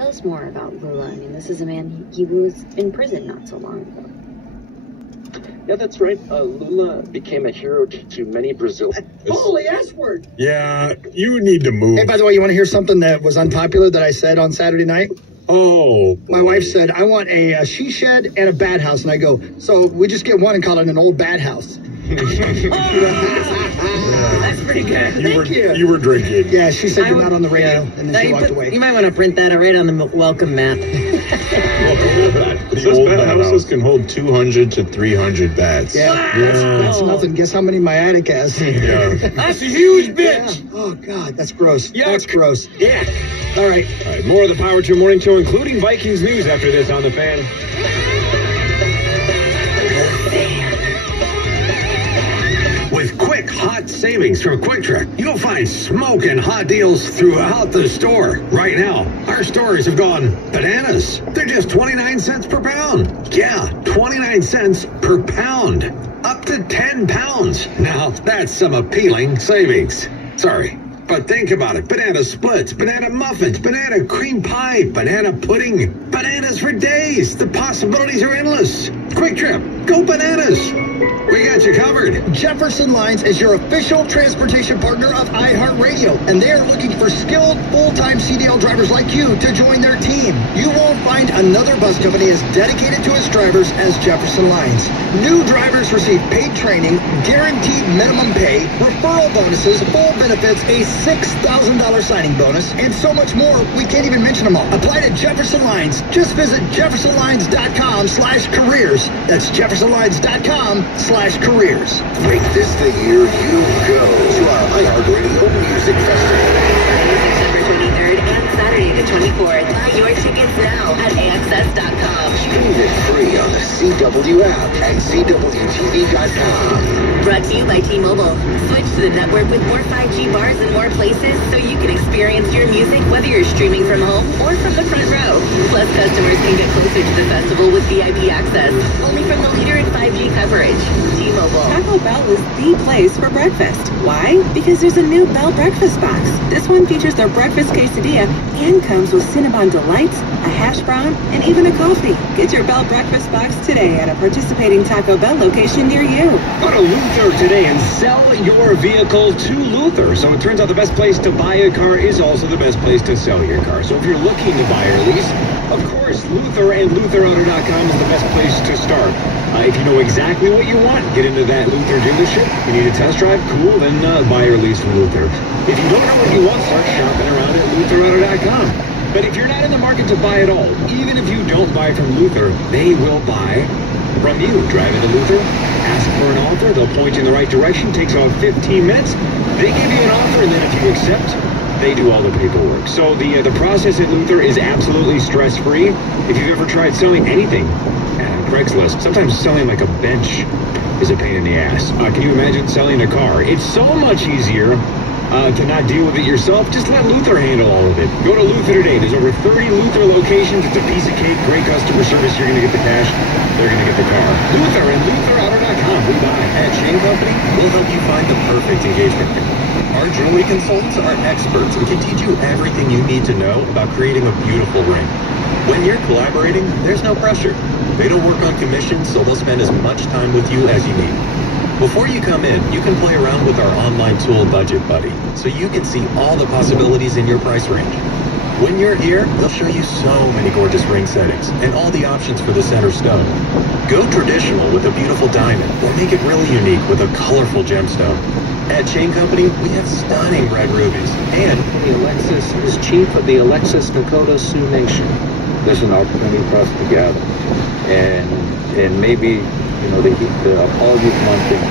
Tell us more about Lula. I mean, this is a man, he was in prison not so long ago. Yeah, that's right. Lula became a hero to many Brazilians. Holy S-word! Yeah, you need to move. Hey, by the way, you want to hear something that was unpopular that I said on Saturday night? Oh. My wife said, I want a she shed and a bat house. And I go, so we just get one and call it an old bat house. That's pretty good. You were drinking. Yeah, she said, you're not on the radio. And then she walked away. You might want to print that right on the welcome mat. Those bat houses can hold 200 to 300 bats. Yeah, that's nothing. Guess how many my attic has? Yeah. That's a huge bitch. Yeah. Oh, God, that's gross. Yuck. That's gross. Yeah. All right. More of the Power 2 Morning Show, including Vikings news after this on The Fan. With quick, hot savings from Quick Trip, you'll find smoking hot deals throughout the store. Right now, our stores have gone bananas. They're just 29 cents per pound. Yeah, 29 cents per pound. Up to 10 pounds. Now, that's some appealing savings. Sorry, but think about it. Banana splits, banana muffins, banana cream pie, banana pudding. Bananas for days. The possibilities are endless. Quick Trip, go bananas. We got you covered. Jefferson Lines is your official transportation partner of iHeartRadio, and they're looking for skilled, full-time CDL drivers like you to join their team. You won't find another bus company as dedicated to its drivers as Jefferson Lines. New drivers receive paid training, guaranteed minimum pay, referral bonuses, full benefits, a $6,000 signing bonus, and so much more. We can't even mention them all. Apply to Jefferson Lines. Just visit jeffersonlines.com/careers. That's jeffersonlines.com/careers. Make this the year you go to our iHeartRadio Music Festival. December 23rd and Saturday the 24th. Buy your tickets now at AXS.com. Stream it free on the CW app and CWTV.com. Brought to you by T-Mobile. Switch to the network with more 5G bars in more places so you can experience your music whether you're streaming from home or from the front row. Plus, customers can get closer to the festival with VIP access, only from the leader in 5G coverage. T-Mobile. Taco Bell is the place for breakfast. Why? Because there's a new Bell Breakfast Box. This one features their breakfast quesadilla and comes with Cinnabon Delights, a hash brown, and even a coffee. Get your Bell Breakfast Box today at a participating Taco Bell location near you. Go to Luther today and sell your vehicle to Luther. So it turns out the best place to buy a car is also the best place to sell your car. So if you're looking to buy or lease, of course, Luther and LutherAuto.com is the best place to start. If you know exactly what you want, get into that Luther dealership. You need a test drive? Cool, then buy or lease from Luther. If you don't know what you want, start shopping around at LutherAuto.com. But if you're not in the market to buy at all, even if you don't buy from Luther, they will buy from you. Drive into Luther, ask for an offer, they'll point you in the right direction, takes about 15 minutes. They give you an offer, and then if you accept, they do all the paperwork. So the process at Luther is absolutely stress-free. If you've ever tried selling anything, Craigslist, sometimes selling like a bench is a pain in the ass. Can you imagine selling a car? It's so much easier to not deal with it yourself. Just let Luther handle all of it. Go to Luther today. There's over 30 Luther locations. It's a piece of cake. Great customer service. You're going to get the cash. They're going to get the car. Luther and LutherAuto.com. We buy. At Chain Company, we'll help you find the perfect engagement ring. Our jewelry consultants are experts and can teach you everything you need to know about creating a beautiful ring. When you're collaborating, there's no pressure. They don't work on commission, so they'll spend as much time with you as you need. Before you come in, you can play around with our online tool Budget Buddy, so you can see all the possibilities in your price range. When you're here, they'll show you so many gorgeous ring settings and all the options for the center stone. Go traditional with a beautiful diamond, or make it really unique with a colorful gemstone. At Chain Company, we have stunning red rubies, and The Alexis is chief of the Alexis Dakota Sioux Nation. This is an opportunity for us to gather, and maybe the apology for one thing,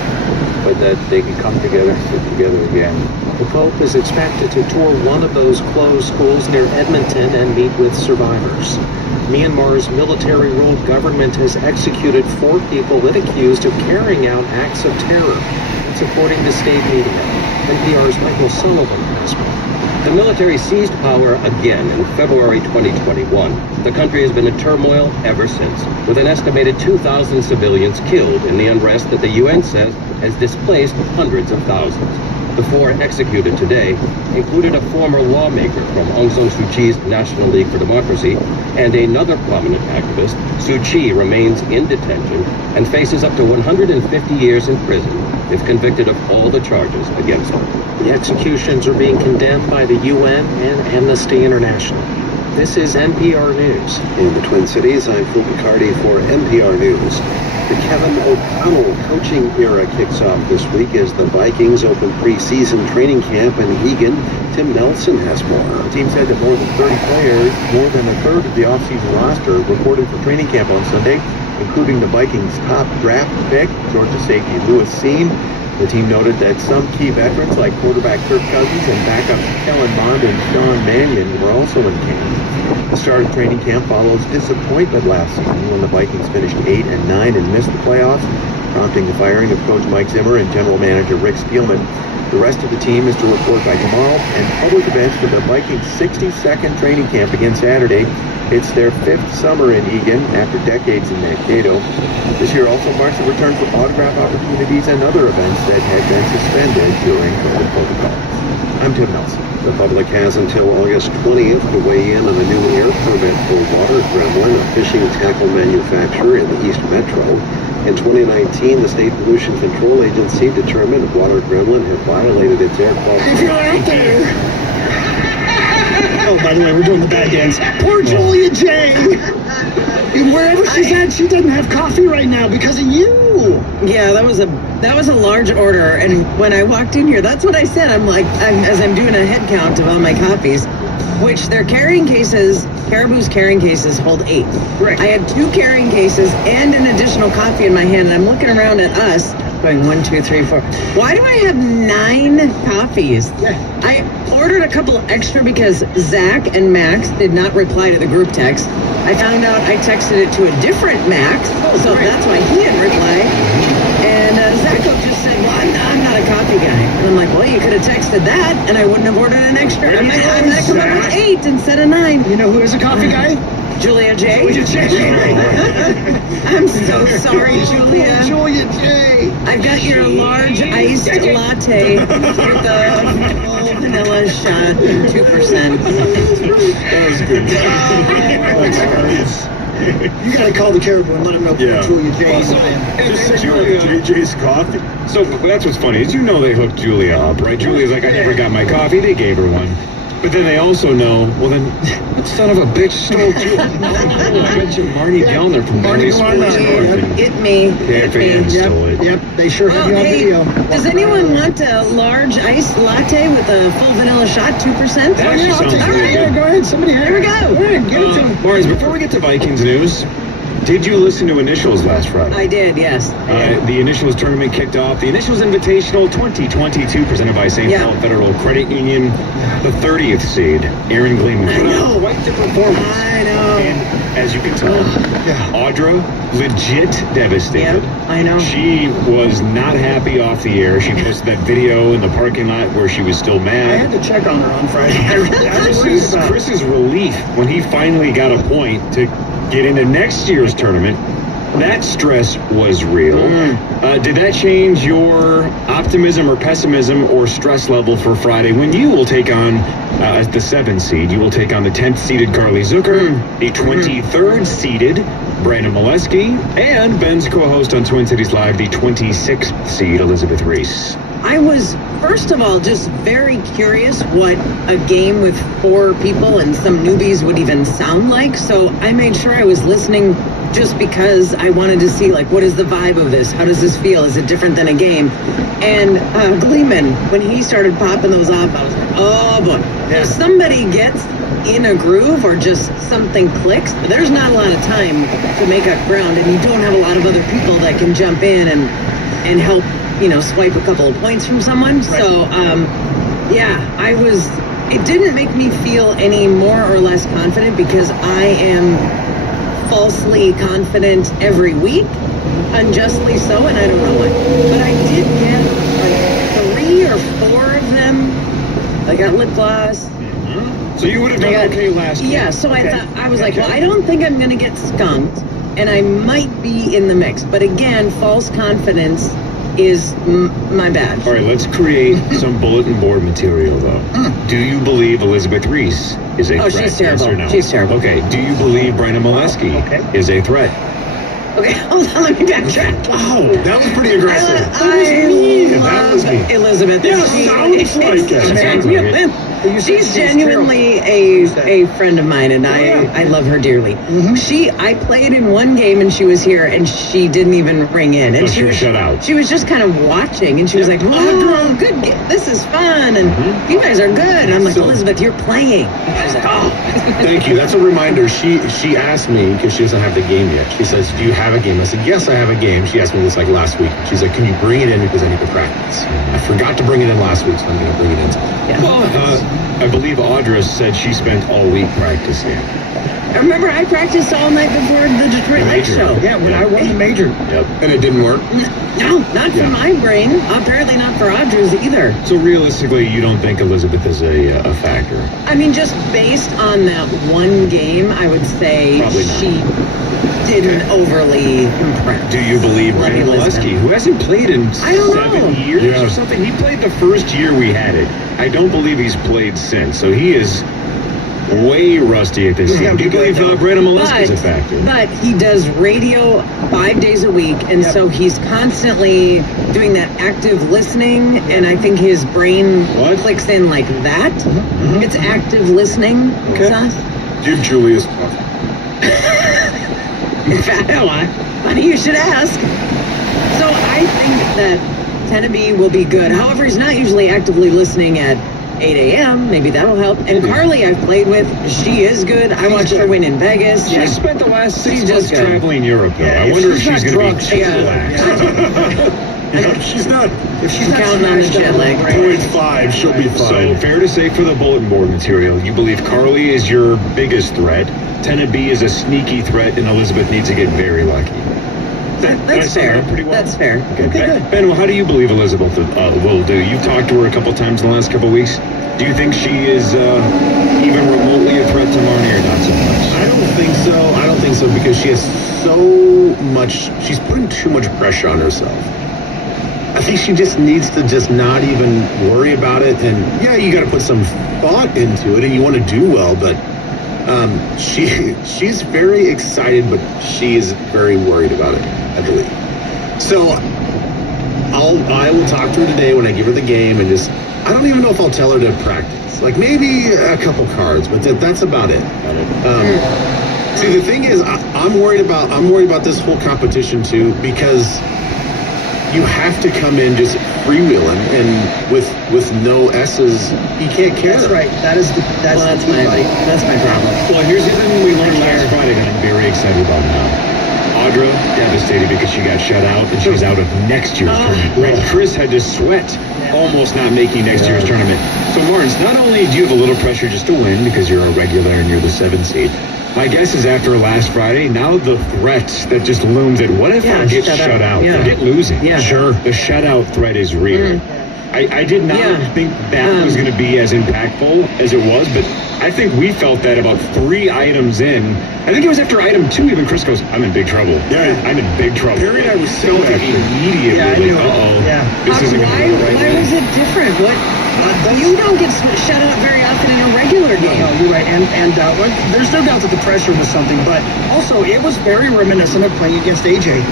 but that they can come together and sit together again. The Pope is expected to tour one of those closed schools near Edmonton and meet with survivors. Myanmar's military-ruled government has executed 4 people it accused of carrying out acts of terror. That's according to state media. NPR's Michael Sullivan has more. The military seized power again in February 2021. The country has been in turmoil ever since, with an estimated 2,000 civilians killed in the unrest that the UN says has displaced hundreds of thousands. The 4 executed today included a former lawmaker from Aung San Suu Kyi's National League for Democracy and another prominent activist. Suu Kyi remains in detention and faces up to 150 years in prison if convicted of all the charges against her. The executions are being condemned by the UN and Amnesty International. This is NPR News. In the Twin Cities, I'm Phil Picardi for NPR News. The Kevin O'Connell coaching era kicks off this week as the Vikings open preseason training camp in Eagan. Tim Nelson has more. The team said that more than 30 players, more than a third of the offseason roster, reported for training camp on Sunday, including the Vikings' top draft pick, Georgia safety Lewis Cine. The team noted that some key veterans like quarterback Kirk Cousins and backup Kellen Mond and Sean Mannion were also in camp. The start of training camp follows disappointment last season when the Vikings finished 8-9 and missed the playoffs, prompting the firing of Coach Mike Zimmer and General Manager Rick Spielman. The rest of the team is to report by tomorrow, and public events for the Vikings' 62nd training camp begin Saturday. It's their 5th summer in Eagan after decades in Mankato. This year also marks the return for autograph opportunities and other events that had been suspended during COVID protocols. I'm Tim Nelson. The public has until August 20th to weigh in on a new air permit for Water Gremlin, a fishing tackle manufacturer in the East Metro. In 2019, the State Pollution Control Agency determined Water Gremlin had violated its air quality. If you're out there... Oh, by the way, we're doing the bad dance. Poor Julia J. Wherever she's at, she doesn't have coffee right now because of you. Yeah, that was a large order, and when I walked in here, that's what I said. As I'm doing a head count of all my coffees, which their carrying cases, Caribou's carrying cases hold 8. Right. I had 2 carrying cases and an additional coffee in my hand, and I'm looking around at us, going 1, 2, 3, 4. Why do I have 9 coffees? Yeah. I ordered a couple extra because Zach and Max did not reply to the group text. I found out I texted it to a different Max, so that's why he didn't reply. And Zach just said, well, I'm not a coffee guy. And I'm like, well, you could have texted that, and I wouldn't have ordered an extra. I'm not coming up with 8 instead of 9. You know who is a coffee guy? Julia J. Julia J. I'm so sorry, Julia. Julia J. I've got your large iced latte with a full vanilla shot, 2%. That was good. You gotta call the Caribou and let them know Julia J. Just Julia JJ's coffee. So that's what's funny is they hooked Julia up, right? Julia's like, I never got my coffee. They gave her one. But then they also know, well, then that son of a bitch stole Julia. I mentioned Marnie Gellner from Marnie Sports North. Hit me. Stole it. Yep, they sure have you on video. Does anyone want a large iced latte with a full vanilla shot, 2%? That actually sounds really good. Go ahead, somebody have it. Here we go. Go ahead, get it to them. Mars, before we get to Vikings news, did you listen to Initials last Friday? I did, yes. The Initials tournament kicked off. The Initials Invitational 2022 presented by St. Paul Federal Credit Union. The 30th seed, Aaron Gleeman. I know. Quite the performance. I know. And as you can tell, Audra, legit devastated. Yep, I know. She was not happy off the air. She posted that video in the parking lot where she was still mad. I had to check on her on Friday. Chris's relief when he finally got a point to get into next year's tournament, that stress was real. Did that change your optimism or pessimism or stress level for Friday when you will take on the 7th seed? You will take on the 10th seeded Carly Zucker, the 23rd seeded Brandon Molesky, and Ben's co-host on Twin Cities Live, the 26th seed Elizabeth Reese. I was, first of all, just very curious what a game with 4 people and some newbies would even sound like. So I made sure I was listening just because I wanted to see, what is the vibe of this? How does this feel? Is it different than a game? And Gleeman, when he started popping those off, I was like, oh boy. If somebody gets in a groove or just something clicks, there's not a lot of time to make up ground, and you don't have a lot of other people that can jump in and help, swipe a couple of points from someone. Right. So, it didn't make me feel any more or less confident because I am falsely confident every week, unjustly so, and I don't know why. But I did get 3 or 4 of them. I got lip gloss. So you would have done okay last week. Yeah, so I was like, well, I don't think I'm going to get skunked, and I might be in the mix. But again, false confidence is my badge. All right, let's create some bulletin board material, though. Do you believe Elizabeth Reese is a threat? She's terrible. Yes or no? She's terrible. Okay, do you believe Brenna Molesky is a threat? Okay, hold on, let me backtrack. Wow, that was pretty aggressive. That was me. Elizabeth. Yeah, sounds like it. She's genuinely a friend of mine, and I love her dearly. I played in one game, and she was here, and she didn't even ring in. And she was shut out. She was just kind of watching, and she was like, "Oh, good, this is fun, and you guys are good." And I'm like, "Elizabeth, you're playing." And she's like, "Oh." Thank you. That's a reminder. She asked me, because she doesn't have the game yet. She says, "Do you have a game?" I said, "Yes, I have a game." She asked me this like last week. She's like, "Can you bring it in because I need to practice?" I forgot to bring it in last week, so I'm going to bring it in today. Yeah. Well, I believe Audra said she spent all week practicing. Remember, I practiced all night before the Detroit Lake Show. Yeah, when I won the major. Yep. And it didn't work? No, not for my brain. Apparently not for Audra's either. So realistically, you don't think Elizabeth is a factor? I mean, just based on that one game, I would say she didn't overly impress. Do you believe Brenna Molesky, who hasn't played in 7 years or something? He played the first year we had it. I don't believe he's played since. So he is way rusty at this game. Do you believe Brenna Molesky is a factor? But he does radio 5 days a week, and so he's constantly doing that active listening, and I think his brain clicks in like that. It's active listening. Give Julius coffee. Funny you should ask. So I think that Tenneby will be good. However, he's not usually actively listening at 8 a.m. Maybe that'll help. And Carly I've played with, she is good. I watched her win in Vegas. She spent the last 6 months traveling Europe, though. I wonder if she's going to be too relaxed. If she's not counting on the jet lag. 0.5, she'll be fine. So fair to say for the bulletin board material, you believe Carly is your biggest threat, Tenneby is a sneaky threat, and Elizabeth needs to get very lucky. That's fair. Pretty well. That's fair. Okay, good. Ben, how do you believe Elizabeth will do? You've talked to her a couple times in the last couple of weeks. Do you think she is even remotely a threat to Marnie or not so much? I don't think so. I don't think so because she has so much. She's putting too much pressure on herself. I think she just needs to just not even worry about it. And yeah, you got to put some thought into it, and you want to do well, but she's very excited, but she is very worried about it, I believe. So I will talk to her today when I give her the game, and just I don't even know if I'll tell her to practice. Like maybe a couple cards, but that's about it. See, the thing is, I'm worried about this whole competition too, because you have to come in just freewheeling, and with no S's, you can't care. That's right. That's my problem. Well, here's the thing we learned last Friday that I'm very excited about now. Audra devastated because she got shut out, and she's out of next year's tournament. Right? Chris had to sweat almost not making next year's tournament. So, Martins, not only do you have a little pressure just to win because you're a regular and you're the 7th seed, my guess is after last Friday, now the threat that just looms at what if I get shut out? Forget losing. Yeah. Sure. The shutout threat is real. I did not think that was going to be as impactful as it was, but I think we felt that about 3 items in. I think it was after item 2 even Chris goes, I'm in big trouble. Yeah. I'm in big trouble. Perry and I was felt it immediately. Yeah, I knew it. Uh-oh. This isn't going to be the right Why was it different? You don't get shut out very often in a regular game. No, you're right. And there's no doubt that the pressure was something, but also it was very reminiscent of playing against AJ.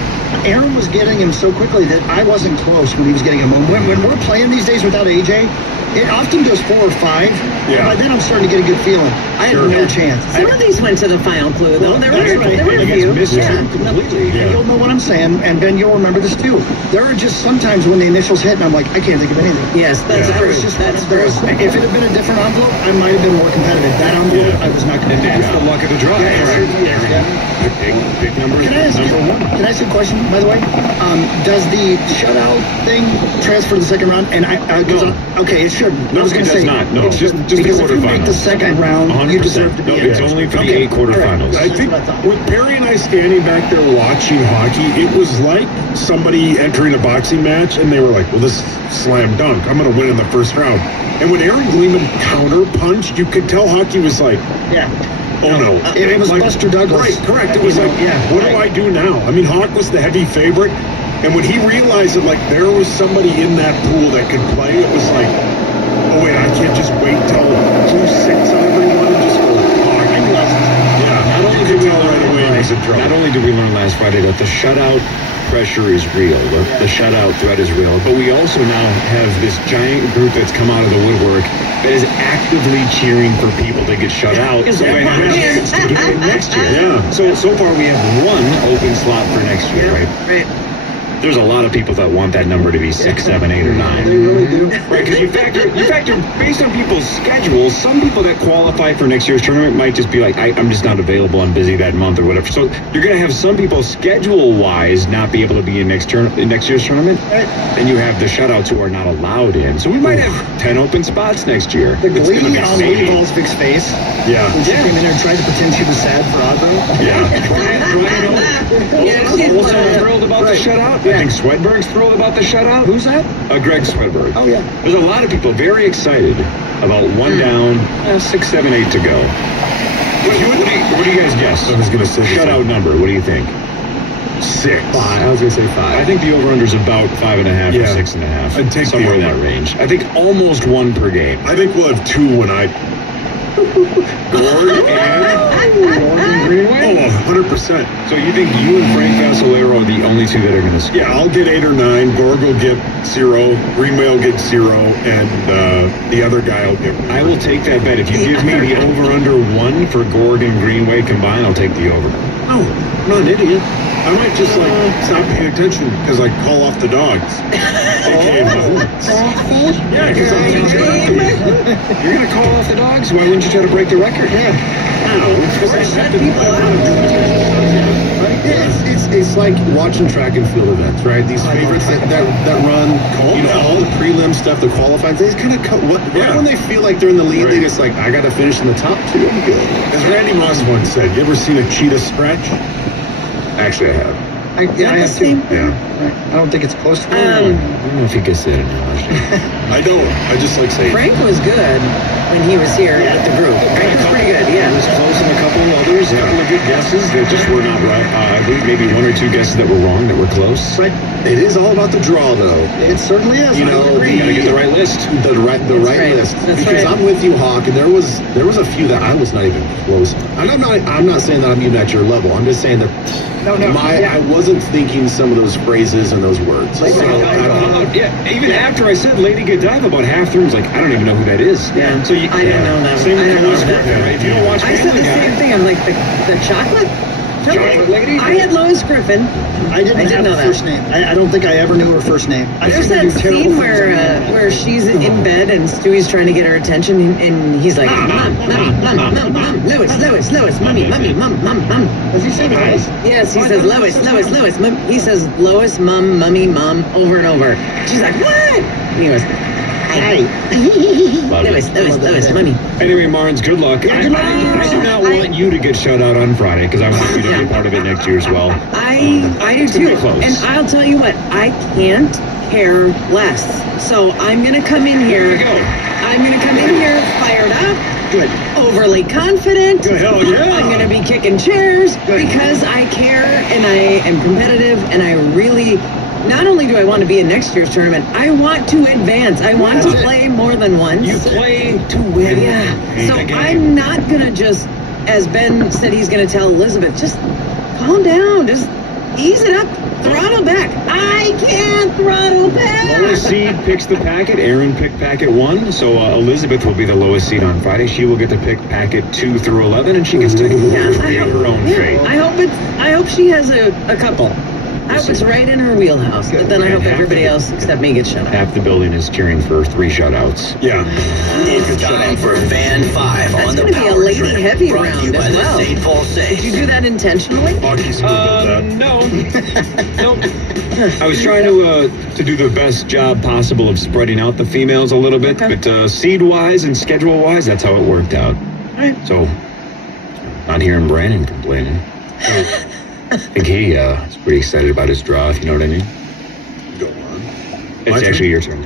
Aaron was getting him so quickly that I wasn't close when he was getting him. When we're playing these days without AJ, it often does 4 or 5. Yeah. By then I'm starting to get a good feeling. I had no chance. Some of these went to the final clue, though. There were a few. Completely. And you'll know what I'm saying, and Ben, you'll remember this too. There are just sometimes when the initials hit, and I'm like, I can't think of anything. Yes, that's true. That's true. If it had been a different envelope, I might have been more competitive. That envelope, I was not going to do. That's the luck of the draw. Big number. Can I ask you a question, by the way? Does the shutout thing transfer to the second round? And okay, it should. No, it does not. No, it's just the because if you make the quarterfinals. second round, 100%. you deserve to be in it's it. only for the 8 quarterfinals. I think with Perry and I standing back there watching hockey, it was like somebody entering a boxing match, and they were like, well, this is slam dunk. I'm going to win in the first round. And when Aaron Gleeman counter punched, you could tell hockey was like, Oh, no. It was Buster Douglas. Right, correct. It was what do I do now? I mean, Hawk was the heavy favorite. And when he realized that, like, there was somebody in that pool that could play, it was like, oh, wait, I can't just wait till 2-6 on everyone and just go, Hawk. Not only did we learn last Friday that the shutout pressure is real, the shutout threat is real, but we also now have this giant group that's come out of the woodwork that is actively cheering for people to get shut out. So I have to get it next year. Yeah. So far we have one open slot for next year, right? There's a lot of people that want that number to be 6, 7, 8, or 9. They really do. Right, because you factor based on people's schedules, some people that qualify for next year's tournament might just be like, I'm just not available, I'm busy that month or whatever. So you're going to have some people schedule-wise not be able to be in next year's tournament, and you have the shutouts who are not allowed in. So we might have 10 open spots next year. The glee on Lee Volsvik's face. Yeah. When she came in there and tried to pretend she was sad for Audrey. Brian also thrilled about the shutout. I think Swedberg's thrilled about the shutout. Who's that? Greg Swedberg. Oh, yeah. There's a lot of people very excited about one down, 6, 7, 8 to go. What do you guys guess? I was going to say shutout number. What do you think? 6. 5. I was going to say 5. I think the over-under's about 5.5 or 6.5. I'd take somewhere in that range. I think almost 1 per game. I think we'll have 2 when I... Gord and Greenway? Oh, 100%. So you think you and Frank Vassalero are the only 2 that are going to score? Yeah, I'll get 8 or 9. Gord will get 0. Greenway will get 0. And the other guy will get 1. I will take that bet. If you give me the over-under 1 for Gord and Greenway combined, I'll take the over. Oh, I'm not an idiot. I might just, stop paying attention because I call off the dogs. Yeah, because you're going to call off the dogs? Why wouldn't you try to break the record? Yeah. It's like watching track and field events, right? These favorites that run, all the prelim stuff, the qualifying, they just kind of when they feel like they're in the lead, they just I got to finish in the top 2. I'm good. As Randy Moss once said, you ever seen a cheetah stretch? Actually, I have. I have too. Yeah. I don't think it's close to I don't know if he gets that analogy. I don't. I just like saying. Frank was good when he was here with the group. Frank was pretty good, He was close in a couple of others, a couple of good guesses that just were not right. I believe maybe 1 or 2 guesses that were wrong that were close. But it is all about the draw, though. It certainly is. You know, you got to get the right list. The right list. That's because I'm with you, Hawk, and there was a few that I was not even close. And I'm not saying that I'm even at your level. I'm just saying that I wasn't thinking some of those phrases and those words. Even after I said Lady Godiva, about half through, I was like, I don't even know who that is. Yeah. So I didn't know that. Same with Lois Griffin, right? If you don't watch I said the same thing. I'm like, the chocolate lady? I had Lois Griffin. I didn't know that. First name. I don't think I ever knew her first name. There's that scene where she's in bed and Stewie's trying to get her attention, and he's like, Mom, Lois, Mummy, Mum. Does he say Lois? Yes, he says Lois, Mum. He says Lois, Mum, Mummy, Mum, over and over. She's like, what? And he goes, hi. Lois, Mummy. Anyway, Marnes, good luck. I do not want you to get shut out on Friday because I want you to be part of it next year as well. I do too. And I'll tell you what, I can't care less. So I'm going to come in here. Here we go. I'm going to come in here fired up. Good. Overly confident. Good. Hell yeah. I'm going to be kicking chairs because I care and I am competitive and I really, not only do I want to be in next year's tournament, I want to advance. I want to play more than once. You play to win. Yeah. So I'm not going to just, as Ben said he's going to tell Elizabeth, just calm down. Just ease it up. Throttle back. I can't throttle back. Lowest seed picks the packet. Aaron picked packet 1, so Elizabeth will be the lowest seed on Friday. She will get to pick packet 2 through 11, and she gets to free of her own fate. I hope she has a couple. I hope it's right in her wheelhouse, but then I hope everybody else except me gets shut out. Half the building is cheering for 3 shutouts. Yeah. It's time for Van 5 on the That's going to be a Power lady Trip, heavy brought to round you by as the well. St. Paul Saints. Did you do that intentionally? No. I was trying to do the best job possible of spreading out the females a little bit, but seed-wise and schedule-wise, that's how it worked out. So, not hearing Brandon complaining. I think he is pretty excited about his draw, if you know what I mean. Go on. It's actually your turn.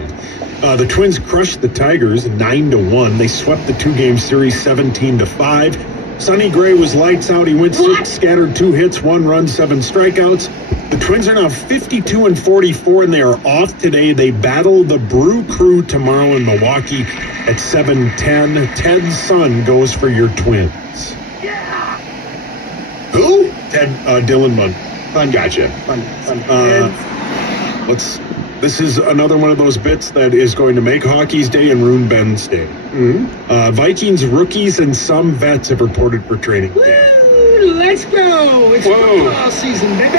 The Twins crushed the Tigers 9-1. They swept the 2-game series 17-5. Sonny Gray was lights out. He went 6, scattered 2 hits, 1 run, 7 strikeouts. The Twins are now 52-44, and they are off today. They battle the Brew Crew tomorrow in Milwaukee at 7:10. Ted's son goes for your Twins. Yeah. Who? Ted Dylan Munn. Fun. Gotcha. Fun. This is another one of those bits that is going to make Hockey's day and ruin Ben's day. Mm-hmm. Vikings rookies and some vets have reported for training. Let's go. It's football season, baby.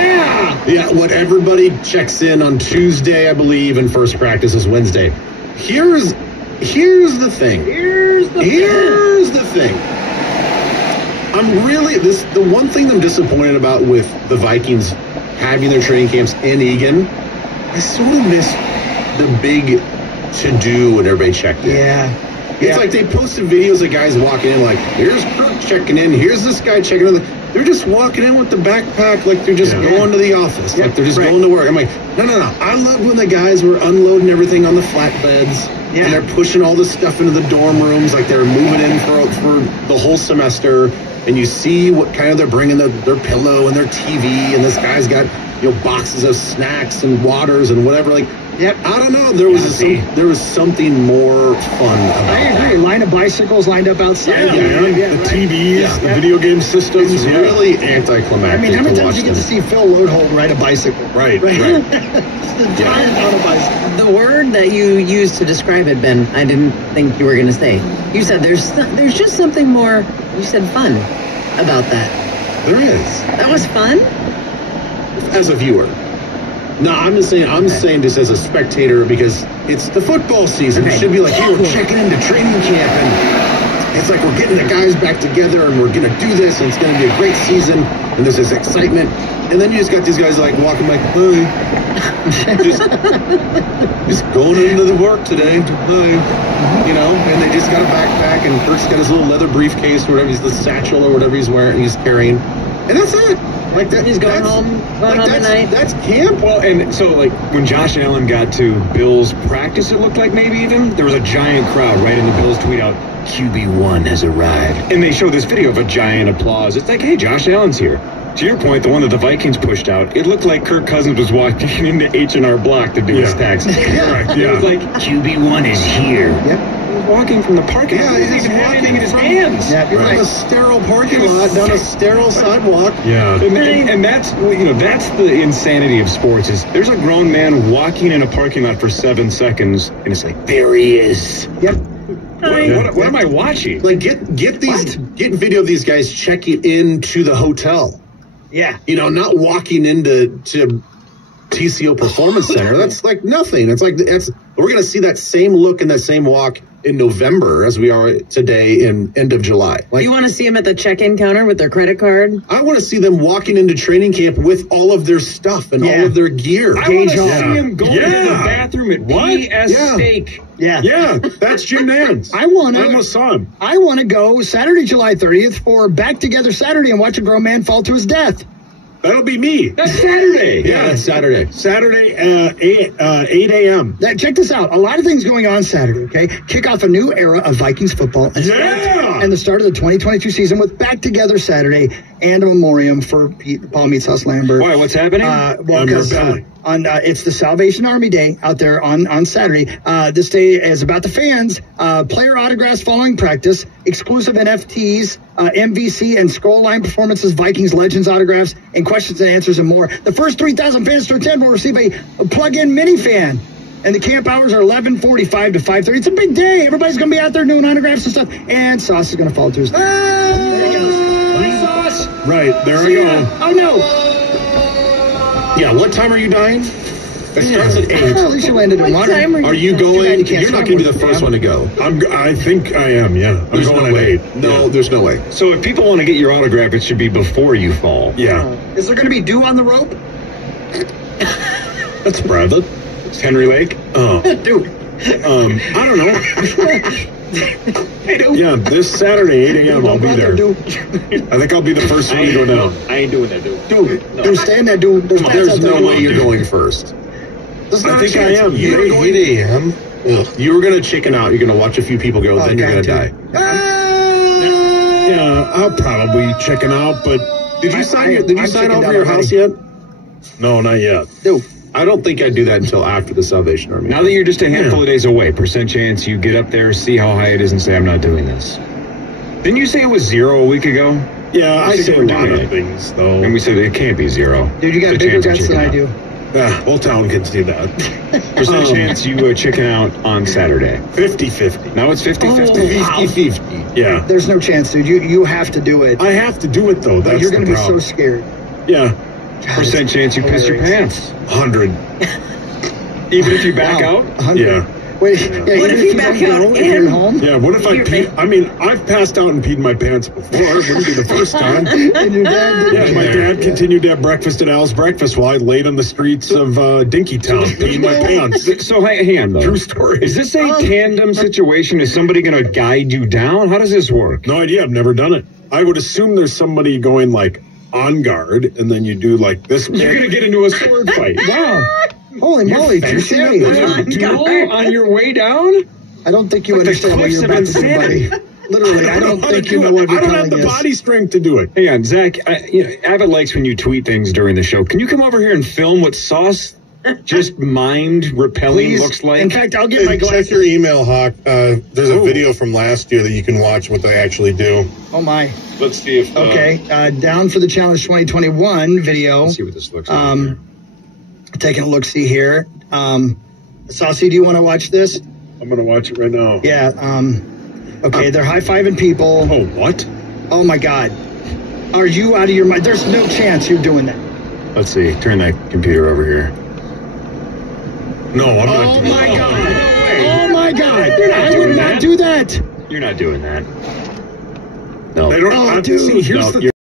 Yeah, what everybody checks in on Tuesday, I believe, and first practice is Wednesday. Here's the thing. Here's the thing. The one thing I'm disappointed about with the Vikings having their training camps in Egan, I sort of miss the big to-do when everybody checked in. Yeah. It's like they posted videos of guys walking in like, here's Kirk checking in, here's this guy checking in. They're just walking in with the backpack like they're just going to the office. Like they're just going to work. I'm like, no. I love when the guys were unloading everything on the flatbeds. Yeah. And they're pushing all this stuff into the dorm rooms like they're moving in for the whole semester. And you see what kind of they're bringing their pillow and their TV. And this guy's got, boxes of snacks and waters and whatever. Like, I don't know. There was something more fun about I agree. that. Line of bicycles lined up outside. The TVs, the video game systems. It's really anticlimactic. I mean, how many times do you get to see Phil Lodehold ride a bicycle? Right. The entire town of bicycle. The word that you used to describe it, Ben, I didn't think you were going to say. You said there's just something more, you said fun about that. There is. That was fun? As a viewer. No, I'm just saying. I'm saying this as a spectator because it's the football season. It should be like, hey, we're checking into training camp, and it's like we're getting the guys back together, and we're gonna do this, and it's gonna be a great season, and there's this excitement, and then you just got these guys like walking like, hey, just going into the work today, hey, and they just got a backpack, and Kirk's got his little leather briefcase or whatever, he's the satchel or whatever he's wearing, he's carrying, and that's it. Like that, he's going home at night. That's camp. Well, and so like when Josh Allen got to Bills practice, it looked like maybe even there was a giant crowd right in the Bills tweet out, QB1 has arrived. And they showed this video of a giant applause. It's like, hey, Josh Allen's here. To your point, the one that the Vikings pushed out, it looked like Kirk Cousins was walking into H&R Block to do his taxes. It was like, QB1 is here. Yep. Walking from the parking lot. He doesn't even have anything in his hands. Yeah, from a sterile parking lot down a sterile sidewalk. Yeah. And that's, that's the insanity of sports is there's a grown man walking in a parking lot for 7 seconds and it's like, there he is. Yep. What am I watching? Like get video of these guys checking into the hotel. Yeah. Not walking into TCO Performance Center. That's like nothing. It's like we're going to see that same look and that same walk in November as we are today in end of July. Like, you want to see them at the check-in counter with their credit card? I want to see them walking into training camp with all of their stuff and all of their gear. I want to see them go to the bathroom at PS Steak. Yeah, that's Jim Nance. I almost saw him. I want to go Saturday, July 30th for Back Together Saturday and watch a grown man fall to his death. That'll be me. That's Saturday. Yeah, that's Saturday. Saturday, 8 a.m. Check this out. A lot of things going on Saturday, okay? Kick off a new era of Vikings football. And the start of the 2022 season with Back Together Saturday and a memoriam for Paul Meats Lambert. Why? What's happening? It's the Salvation Army Day out there on Saturday. This day is about the fans, player autographs following practice, exclusive NFTs, MVC and scroll line performances, Vikings Legends autographs, and questions and answers and more. The first 3,000 fans to attend will receive a plug-in minifan. And the camp hours are 11:45 to 5:30. It's a big day. Everybody's going to be out there doing autographs and stuff. And Sauce is going to fall to his death. There he goes. Sauce. Right, there I go. Oh, no. Yeah, what time are you dying? It starts at 8. Well, at least you landed in water. Are you going? You're not going to be the first one to go. I think I am, yeah. There's I'm going no way. at 8. No, there's no way. So if people want to get your autograph, it should be before you fall. Yeah. Is there going to be dew on the rope? That's private. It's Henry Lake? Oh. Dude. I don't know. Yeah, this Saturday, 8 a.m., I'll be there. I think I'll be the first one to go down. I ain't doing that, dude. Dude, stay in that, dude. There's no way you're going first. I think I am. You're going 8 a.m. You were going to chicken out. You're going to watch a few people go, then you're going to die. Yeah, I'll probably check it out, but did you sign over your house yet? No, not yet. No. I don't think I'd do that until after the Salvation Army. Now that you're just a handful of days away, percent chance you get up there, see how high it is, and say, I'm not doing this. Didn't you say it was 0 a week ago? Yeah, I say a lot doing of things, though. And we said it can't be 0. Dude, you got bigger guts than I do. Yeah, Old Town can see that. Percent chance you chicken out on Saturday. 50-50. Now it's 50-50. 50-50. Yeah. There's no chance, dude. You have to do it. I have to do it, though. But That's you're going to the be so problem. scared. Yeah. Percent chance you piss your pants. 100. Even if you back out? 100. Yeah. Wait, What if you back out if you're at home? Yeah, what if I pee? I mean, I've passed out and peed my pants before. It wouldn't be the first time. And your dad did Yeah, my dad continued to have breakfast at Al's Breakfast while I laid on the streets of Dinkytown peeing my pants. So hang on, though. True story. Is this a tandem situation? Is somebody going to guide you down? How does this work? No idea. I've never done it. I would assume there's somebody going like on guard, and then you do like this. You're going to get into a sword fight. Wow. Holy moly, touche. On your way down? I don't think you Like the understand what cliffs you're of about to do, insanity. buddy. Literally, I don't think you know what I you're don't have telling the us. body strength to do it. Hang on, Zach. Abbott likes when you tweet things during the show. Can you come over here and film what Sauce just mind repelling Please. looks like? In fact, I'll get my Check glasses. your email, Hawk. There's a video from last year that you can watch what they actually do. Oh, my. Let's see if... Okay, down for the Challenge 2021 video. Let's see what this looks like. Taking a look-see here. Saucy, do you want to watch this? I'm going to watch it right now. Yeah, okay, they're high-fiving people. Oh, what? Oh, my God. Are you out of your mind? There's no chance you're doing that. Let's see. Turn that computer over here. No, I'm not Oh, doing my that. God. No way. Oh, my God. You're not I doing would that. not do that. You're not doing that. No. They don't. Oh, see, dude. here's No, the you're